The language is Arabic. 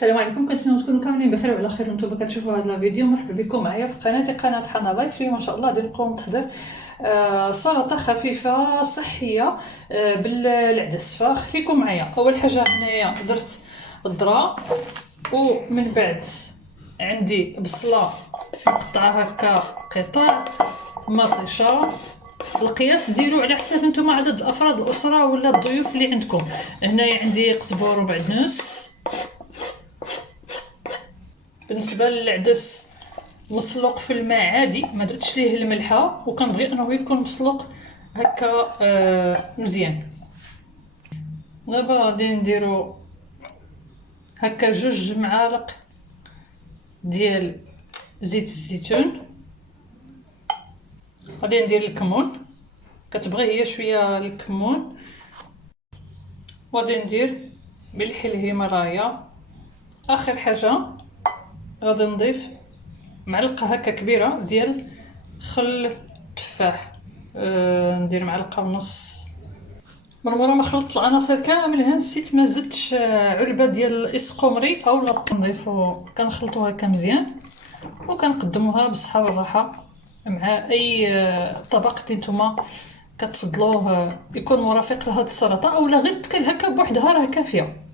السلام عليكم، كنتمنى تكونوا كاملين بخير وعلى خير وانتم كتشوفوا هذا الفيديو. مرحبا بكم معايا في قناتي، قناه حنا لايف. اليوم ان شاء الله غادي نقوم نحضر سلطه خفيفه صحيه بالعدس. فخليكم معايا. اول حاجه هنايا درت الذره، ومن بعد عندي بصله مقطعه هكا قطع، مطيشه. القياس ديروا على حسب نتوما عدد افراد الاسره ولا الضيوف اللي عندكم. هنايا عندي قزبر وبعدنوس. بالنسبه للعدس مسلوق في الماء عادي، ما درتش ليه الملحه، وكنبغي انه يكون مسلوق هكا مزيان. دابا غادي نديرو هكا 2 معالق ديال زيت الزيتون. غادي ندير الكمون، كتبغي هي شويه الكمون. وغادي ندير ملح الهيمالايا. اخر حاجه غادي نضيف معلقه هكا كبيره ديال خل التفاح. ندير معلقه ونص. من مورا ما خلطت العناصر كاملها نسيت ما زدتش علبه ديال الاسقمري او لا. نضيفو كنخلطوها هكا مزيان وكنقدموها بالصحه والراحه مع اي طبق اللي نتوما كتفضلوه يكون مرافق لهاد السلطه، اولا غير تكل هكا بوحدها راه كافيه.